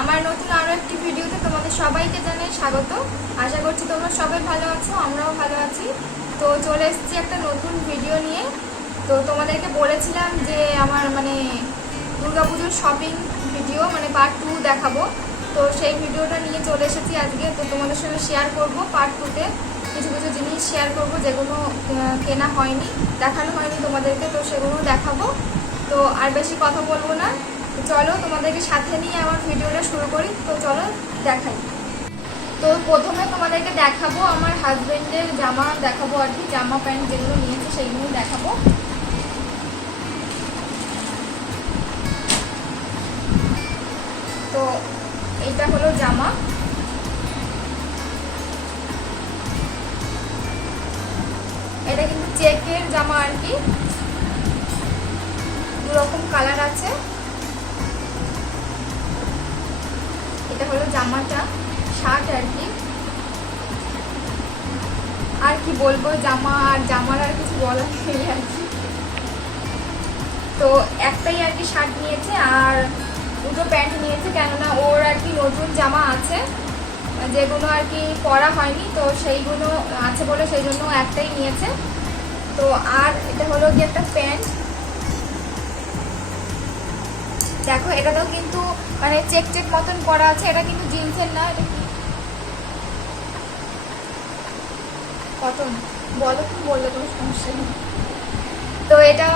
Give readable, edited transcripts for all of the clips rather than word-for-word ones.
আমার নতুন আরো একটি ভিডিওতে তোমাদের সবাইকে জানাই স্বাগত। আশা করছি তোমরা সবাই ভালো আছো, আমরাও ভালো আছি। তো চলে এসেছি একটা নতুন ভিডিও নিয়ে। তো তোমাদেরকে বলেছিলাম যে আমার দুর্গাপুজোর শপিং ভিডিও পার্ট 2 দেখাবো। তো সেই ভিডিওটা নিয়ে চলে এসেছি আজকে। তো তোমাদের সঙ্গে শেয়ার করব পার্ট 2তে কিছু কিছু জিনিস শেয়ার করব যেগুলো কেনা হয়নি, দেখানো হয়নি তোমাদেরকে, তো সেগুলো দেখাবো। তো আর বেশি কথা বলবো না, চলো তোমাদেরকে সাথে নিয়ে আমার ভিডিওটা শুরু করি। তো চলো দেখাই। তো প্রথমে তোমাদেরকে দেখাবো আমার হাজবেন্ডের জামা দেখাবো, আর কি জামা প্যান্ট যেগুলো নিয়েছে সেইগুলো দেখাবো। তো এটা হলো জামা, এটা কিন্তু চেকের জামা আর কি, দু রকম কালার আছে। এটা হলো জামাটা, শার্ট আর কি। আর কি বলবো, জামা আর জামার আর কিছু বলার নেই আর কি। তো একটাই আর কি শার্ট নিয়েছে আর দুটো প্যান্ট নিয়েছে, কেননা ওর আর কি নতুন জামা আছে যেগুলো আর কি পরা হয়নি, তো সেইগুলো আছে বলে সেই জন্য একটাই নিয়েছে। তো আর এটা হলো কি একটা প্যান্ট, দেখো এটাতেও কিন্তু চেক চেক মতন করা আছে। এটা কিন্তু জিন্সের না, এটা কি কটন, বলো কি বললে কোনো সমস্যা নেই। তো এটা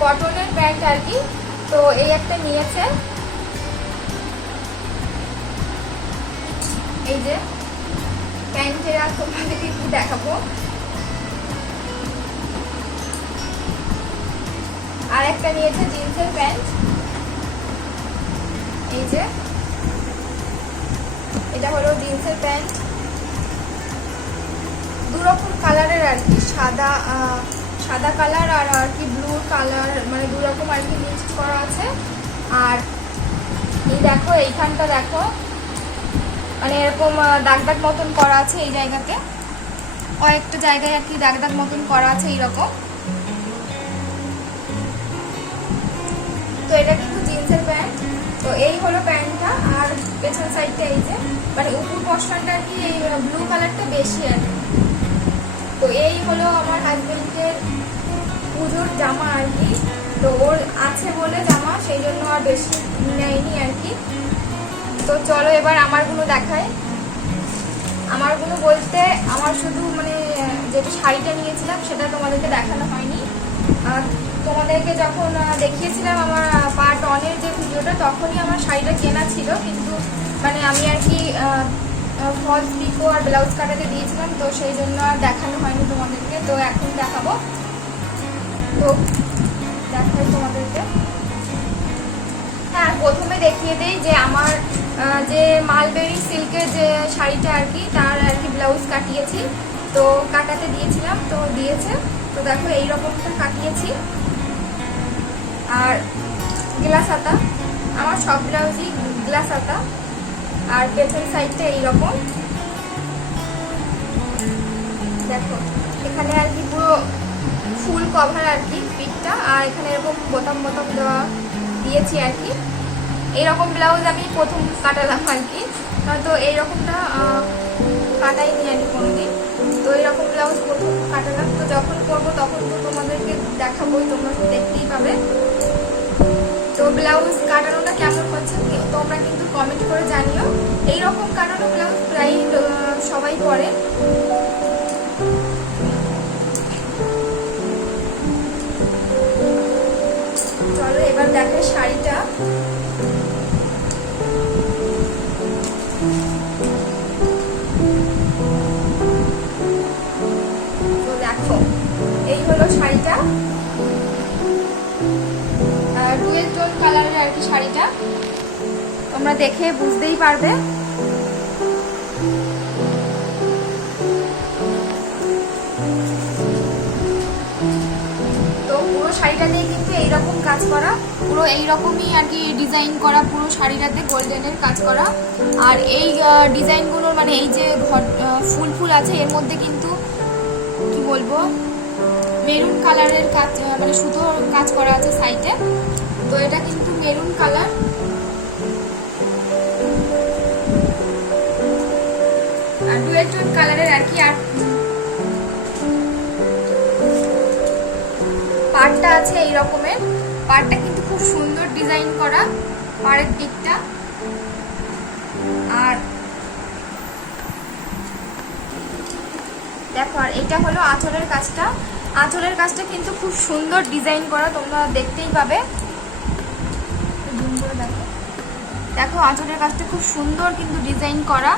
কটনের প্যান্ট আর কি। তো এই একটা নিয়েছে, এই যে প্যান্টের তোমাদেরকে কি দেখাবো। আর একটা নিয়েছে জিন্সের প্যান্ট, এই যে এটা হলো জিন্সের প্যান্ট, দু রকম কালারের আর কি, সাদা কালার আর কি ব্লু কালার, দু রকম আর কি মিক্সড করা আছে। আর এই দেখো এইখানটা দেখো এরকম দাগ দাগ মতন করা আছে, এই জায়গাতে কয়েকটা জায়গায় আর কি দাগ দাগ মতন করা আছে এইরকম। তো এটা কিন্তু জিন্সের প্যান্ট। তো এই হলো প্যান্টটা, আর পেছন সাইডটা এই যে উপর পোর্শনটা আর কি এই ব্লু কালারটা বেশি আর কি। তো এই হলো আমার হাজবেন্ডের পুজোর জামা আর কি। তো ওর আছে বলে জামা, সেই জন্য আর বেশি নেয়নি আর কি। তো চলো এবার আমারগুলো দেখাই। আমারগুলো বলতে আমার শুধু যেটা শাড়িটা নিয়েছিলাম সেটা তোমাদেরকে দেখানো হয়নি। তোমাদেরকে যখন দেখিয়েছিলাম আমার পার্ট 1-এর যে ভিডিওটা, তখনই আমার শাড়িটা কেনা ছিল, কিন্তু আমি আর কি ফলস পিকো আর ব্লাউজ কাটাতে দিয়েছিলাম, তো সেই জন্য আর দেখানো হয়নি তোমাদেরকে। তো এখন দেখাবো, তো দেখাই তোমাদেরকে। হ্যাঁ, প্রথমে দেখিয়ে দেই যে আমার যে মালবেরি সিল্কের যে শাড়িটা আর কি, তার আর কি ব্লাউজ কাটিয়েছি, তো কাটাতে দিয়েছিলাম, তো দিয়েছে। তো দেখো এইরকমটা কাটিয়েছি। আর গ্লাস হাতা, আমার সব ব্লাউজই গ্লাস হাতা। আর পেছন সাইডটা এইরকম দেখো, এখানে আর কি পুরো ফুল কভার আর কি পিঠটা, আর এখানে এরকম বোতাম বোতাম দেওয়া দিয়েছি আর কি। এইরকম ব্লাউজ আমি প্রথম কাটালাম আর কি, তো এইরকমটা কাটাইনি আর কি কোনোদিন। তো এইরকম ব্লাউজ প্রথম কাটালাম, তো যখন করবো তখন তো তোমাদেরকে দেখাবোই, তোমরা দেখতেই পাবে। তো ব্লাউজ কাটানোটা কেমন হচ্ছে তোমরা কিন্তু কমেন্ট করে জানিও। এইরকম কাটানো ব্লাউজ প্রায় সবাই পরে। চলো এবার দেখো শাড়িটা। তো দেখো এই হলো শাড়িটা, ডুয়েল টোন কালারের আর কি শাড়িটা, তোমরা দেখে বুঝতেই পারবে। তো পুরো শাড়িটাতেই কিন্তু এইরকম কাজ করা, পুরো এইরকমই আর কি ডিজাইন করা, পুরো শাড়িটাতে গোল্ডেনের কাজ করা। আর এই ডিজাইনগুলোর এই যে ফুল ফুল আছে, এর মধ্যে কিন্তু কি বলবো মেরুন কালারের কাজ, সুতোর কাজ করা আছে সাইডে। তো এটা কিন্তু মেরুন কালার, কালারের আর কি। আর পাড়টা আছে এই রকমের, পাড়টা কিন্তু খুব সুন্দর ডিজাইন করা পাড়ের দিকটা। আর দেখো, আর এটা হলো আঁচলের কাজটা। আঁচলের কাজটা কিন্তু খুব সুন্দর ডিজাইন করা, তোমরা দেখতেই পাবে। দেখো দেখো আঁচলের কাজটা খুব সুন্দর কিন্তু ডিজাইন করা।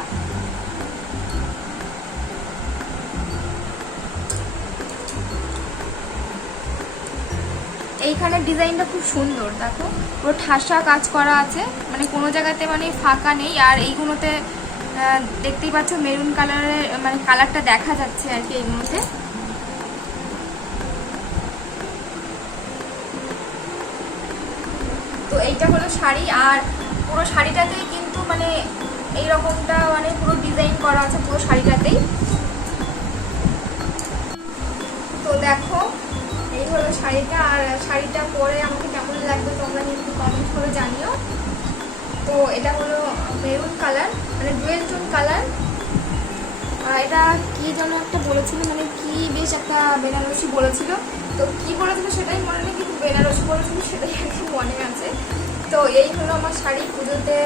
এইখানে ডিজাইনটা খুব সুন্দর, দেখো পুরো ঠাসা কাজ করা আছে, মানে কোনো জায়গাতে মানে ফাঁকা নেই। আর এইগুলোতে দেখতেই পাচ্ছ মেরুন কালারের মানে কালারটা দেখা যাচ্ছে আর কি এইগুলোতে। তো এইটা হলো শাড়ি, আর পুরো শাড়িটাতেই কিন্তু মানে এইরকমটা মানে পুরো ডিজাইন করা আছে পুরো শাড়িটাতেই। তো দেখো এই হলো শাড়িটা, আর শাড়িটা পরে আমাকে কেমন লাগবে তোমরা কিন্তু কমেন্ট করে জানিও। তো এটা হলো মেরুন কালার, মানে ডুয়েল টোন কালার। এটা কি যেন একটা বলেছিল, মানে কি বেশ একটা বেনারসি বলেছিল, তো কি বলেছিল সেটাই মনে নেই, কিন্তু বেনারসি বলেছিল সেটাই আর কি মনে আছে। তো এই হলো আমার শাড়ি। পুজোতে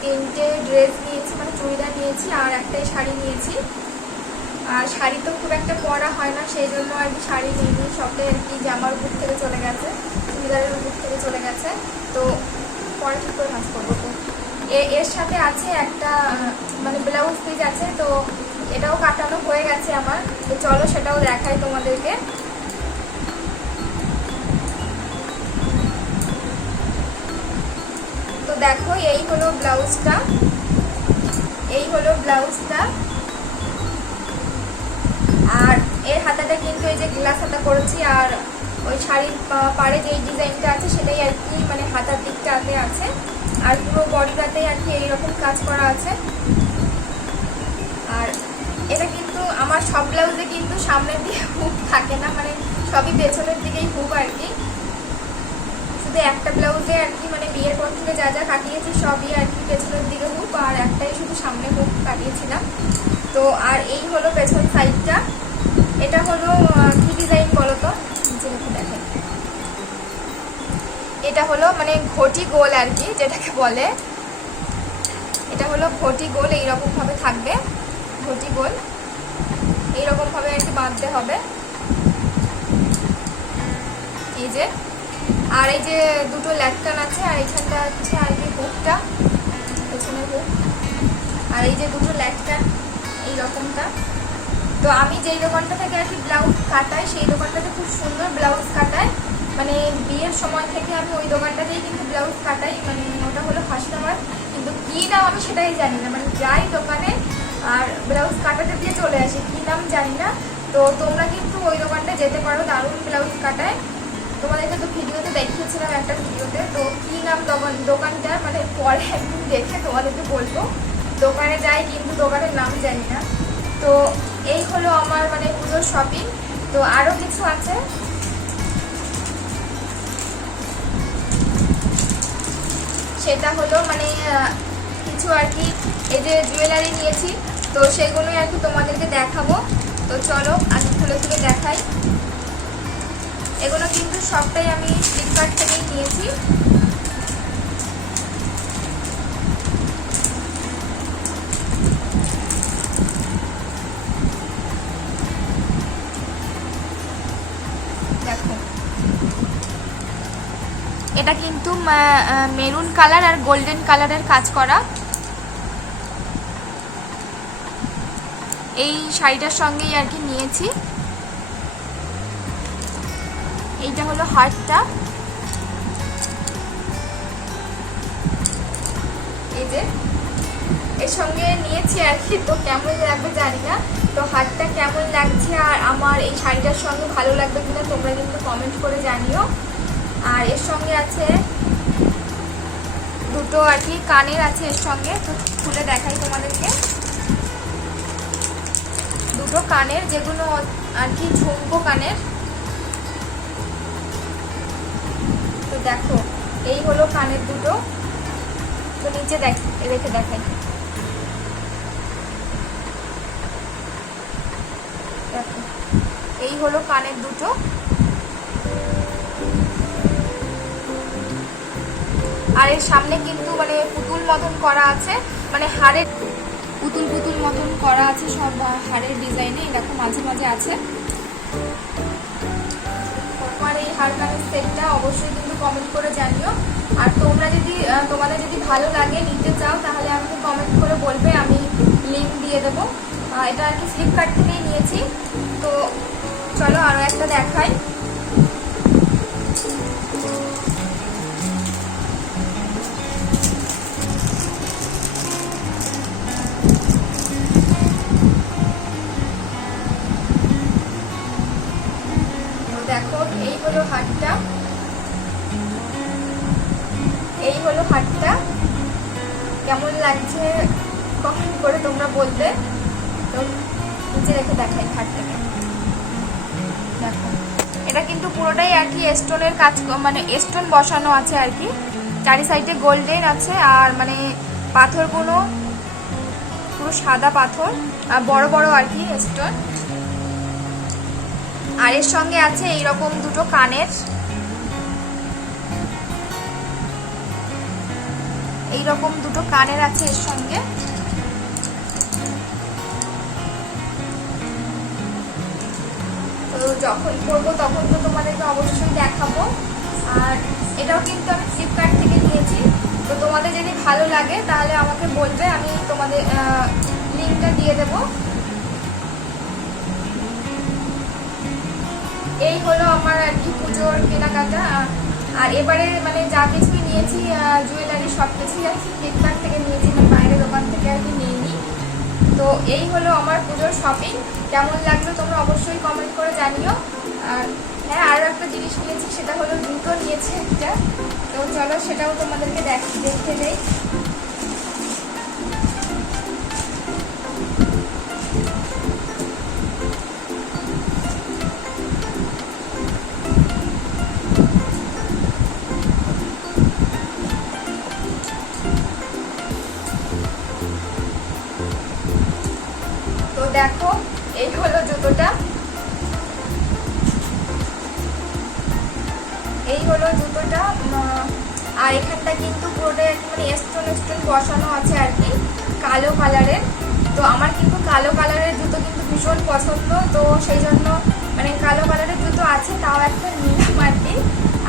3টে ড্রেস নিয়েছি, মানে চুড়িদার নিয়েছি আর একটাই শাড়ি নিয়েছি। আর শাড়ি তো খুব একটা পরা হয় না, সেই জন্য আর কি শাড়ি নিইনি, সবটাই আর কি জামার উপর থেকে চলে গেছে, চুড়িদারের উপর থেকে চলে গেছে। তো পরে ঠিক করে ভাঁজ করবো। তো এর সাথে আছে একটা মানে ব্লাউজ পিস আছে, তো এটাও কাটানো হয়ে গেছে আমার। তো চলো সেটাও দেখাই তোমাদেরকে। তো দেখো এই হলো ব্লাউজটা, এই হলো ব্লাউজটা। আর এর হাতাটা কিন্তু এই যে গ্লাস হাতা করেছি, আর ওই শাড়ির পাড়ে যে ডিজাইনটা আছে সেটাই আর কি মানে হাতার দিকটাতে আছে। আর পুরো বডিটাতেই আর কি এইরকম কাজ করা আছে। আর এটা কিন্তু আমার সব ব্লাউজে কিন্তু সামনের দিকে হুক থাকে না, মানে সবই পেছনের দিকেই হুক আর কি। শুধু একটা ব্লাউজে আর কি মানে বিয়ের পর থেকে যা যা কাটিয়েছি সবই আর কি পেছনের দিকে হুক, আর একটাই শুধু সামনে হুক কাটিয়েছিলাম। তো আর এই হলো পেছন সাইডটা। এটা হলো কি ডিজাইন বলো তো, নিচে রেখে দেখেন। এটা হলো মানে ঘটি গোল আর কি যেটাকে বলে, এটা হলো ঘটি গোল। এইরকম ভাবে থাকবে ঘটি গোল, এইরকম ভাবে আর কি বাঁধতে হবে এই যে। আর এই যে দুটো ল্যাটকান আছে, আর এখানটা হচ্ছে আর কি হুকটা, পেছনের হুক। আর এই যে দুটো ল্যাটকান এইরকমটা। তো আমি যেই দোকানটা থেকে আর কি ব্লাউজ কাটাই, সেই দোকানটাতে খুব সুন্দর ব্লাউজ কাটায়, মানে বিয়ের সময় থেকে আমি ওই দোকানটাতেই কিন্তু ব্লাউজ কাটাই, মানে ওটা হলো কাস্টমার। কিন্তু কী নাম আমি সেটাই জানি না, মানে যাই দোকানে আর ব্লাউজ কাটাতে দিয়ে চলে আসি, কী নাম জানি না। তো তোমরা কিন্তু ওই দোকানটা যেতে পারো, দারুণ ব্লাউজ কাটায়। তোমাদেরকে তো ভিডিওতে দেখিয়েছিলাম একটা ভিডিওতে, তো কী নাম দোকানটার মানে পরে একদিন দেখে তোমাদেরকে বলবো। দোকানে যাই কিন্তু দোকানের নাম জানি না। তো এই হলো আমার মানে পুজোর শপিং। তো আরও কিছু আছে, সেটা হলো মানে কিছু আর কি এই যে জুয়েলারি নিয়েছি, তো সেগুলোই আর কি তোমাদেরকে দেখাবো। তো চলো আগে খুলে খুলে দেখাই। এগুলো কিন্তু সবটাই আমি ফ্লিপকার্ট থেকেই নিয়েছি। দেখো এটা কিন্তু মেরুন কালার আর গোল্ডেন কালারের কাজ করা। এই শাড়িটার সঙ্গেই আর কি নিয়েছি। এইটা হলো হারটা, এই যে এর সঙ্গে নিয়েছি আর কি। তো কেমন লাগবে জানি না, তো হারটা কেমন লাগছে আর আমার এই শাড়িটার সঙ্গে ভালো লাগবে কিনা তোমরা কিন্তু কমেন্ট করে জানিও। আর এর সঙ্গে আছে দুটো আর কি কানের আছে এর সঙ্গে, তো খুলে দেখাই তোমাদেরকে। দুটো কানের, যেগুলো আর কি ঝুমকো কানের। তো দেখো এই হলো কানের দুটো। তো নিচে রেখে দেখাই। দেখো এই হলো কানের দুটো। আর এর সামনে কিন্তু মানে পুতুল মতন করা আছে, মানে হাড়ের পুতুল পুতুল মতন করা আছে, সব হাড়ের ডিজাইনে এরকম মাঝে মাঝে আছে। তোমার এই হাড় কানের সেটটা অবশ্যই কিন্তু কমেন্ট করে জানিও। আর তোমরা যদি তোমাদের যদি ভালো লাগে নিতে চাও তাহলে আমাকে কমেন্ট করে বলবে, আমি লিঙ্ক দিয়ে দেবো। এটা আর কি ফ্লিপকার্ট থেকেই নিয়েছি। তো চলো আরও একটা দেখাই। দেখো এই হলো হাটটা, এই হলো হাটটা, কেমন লাগছে কমেন্ট করে তোমরা বলবে। তো নিচে রেখে দেখাই হাটটাকে। দেখো এটা কিন্তু পুরোটাই আর কি স্টোনের কাজ, মানে স্টোন বসানো আছে আর কি, চারি সাইডে গোল্ডেন আছে। আর মানে পাথরগুলো পুরো সাদা পাথর আর বড় বড় আর কি স্টোন। আর এর সঙ্গে আছে এইরকম দুটো কানের, এইরকম দুটো কানের আছে এর সঙ্গে। তো যখন করবো তখন তো তোমাদেরকে অবশ্যই দেখাবো। আর এটাও কিন্তু আমি ফ্লিপকার্ট থেকে নিয়েছি। তো তোমাদের যদি ভালো লাগে তাহলে আমাকে বলবে, আমি তোমাদের লিঙ্কটা দিয়ে দেবো। এই হলো আমার আর কি পুজোর কেনাকাটা। আর এবারে মানে যা কিছু নিয়েছি জুয়েলারি সব কিছুই আর কি ফ্লিপকার্ট থেকে নিয়েছি, মানে বাইরের দোকান থেকে আর কি নিইনি। তো এই হলো আমার পুজোর শপিং। কেমন লাগলো তোমরা অবশ্যই কমেন্ট করে জানিও। আর হ্যাঁ, আরও একটা জিনিস নিয়েছি, সেটা হলো জুতো নিয়েছি একটা। তো চলো সেটাও তোমাদেরকে দেখতে দেই। তো দেখো এই হলো জুতোটা, এই হলো জুতোটা। আর এখানটা কিন্তু পুরোটাই আর কি মানে স্টোন বসানো আছে আর কি, কালো কালারের। তো আমার কিন্তু কালো কালারের জুতো কিন্তু ভীষণ পছন্দ, তো সেই জন্য মানে কালো কালারের জুতো আছে, তাও একটা নিলাম আর কি।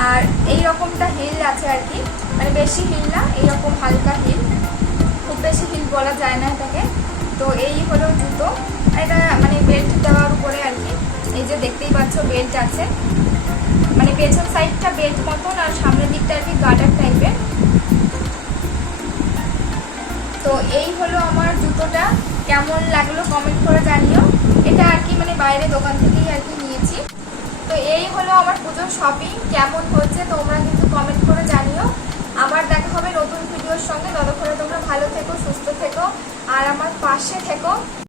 আর এই রকমটা হিল আছে আর কি, মানে বেশি হিল না, এইরকম হালকা হিল, খুব বেশি হিল বলা যায় না এটাকে। তো এই হলো জুতো। এটা মানে বেল্ট দেওয়ার উপরে আর কি, এই যে দেখতেই পাচ্ছ বেল্ট আছে, মানে পেছন সাইডটা বেল্ট মতন আর সামনের দিকটা আর কি গার্ডার টাইপের। তো এই হলো আমার জুতোটা, কেমন লাগলো কমেন্ট করে জানিও। এটা আর কি মানে বাইরে দোকান থেকেই আর কি নিয়েছি। তো এই হলো আমার পুজোর শপিং, কেমন হচ্ছে তোমরা কিন্তু কমেন্ট করে জানিও। আবার দেখা হবে নতুন ভিডিওর সঙ্গে। ততক্ষণে তোমরা ভালো থেকো, সুস্থ থেকো আর আমার পাশে থেকো।